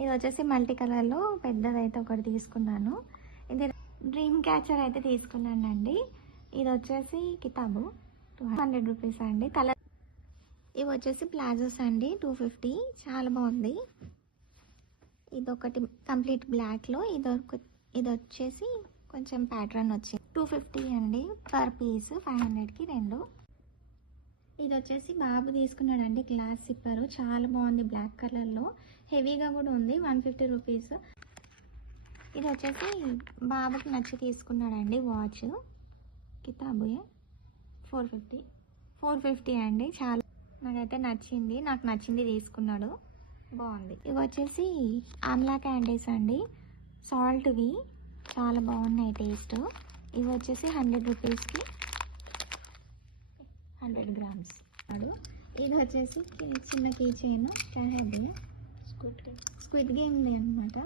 ఇది వచ్చేసి మల్టీ కలర్లో పెద్దదైతే ఒకటి తీసుకున్నాను. ఇది డ్రీమ్ క్యాచర్ అయితే తీసుకున్నానండి. ఇది వచ్చేసి కితాబు 200 రూపీస్ అండి. కలర్ ఇవి వచ్చేసి ప్లాజోస్ అండి 250. చాలా బాగుంది. ఇది ఒకటి కంప్లీట్ బ్లాక్లో, ఇది వచ్చేసి కొంచెం ప్యాటర్న్ వచ్చింది. 250 అండి పర్ పీస్. 500కి 2. ఇది వచ్చేసి బాబు తీసుకున్నాడండి గ్లాస్ సిప్పరు. చాలా బాగుంది, బ్లాక్ కలర్లో, హెవీగా కూడా ఉంది. 150 రూపీస్. ఇది వచ్చేసి బాబుకి నచ్చి తీసుకున్నాడండి వాచ్. కితాబుయే 450 అండి. చాలా నాకైతే నచ్చింది, నాకు నచ్చింది తీసుకున్నాడు. బాగుంది. ఇవి వచ్చేసి ఆమ్లా క్యాండీస్ అండి, సాల్ట్వి. చాలా బాగున్నాయి టేస్ట్. ఇవి వచ్చేసి 100 రూపీస్కి 100 గ్రామ్స్. ఇది వచ్చేసి చిన్న కీ చైన్, స్క్విడ్ గేమ్ది అనమాట.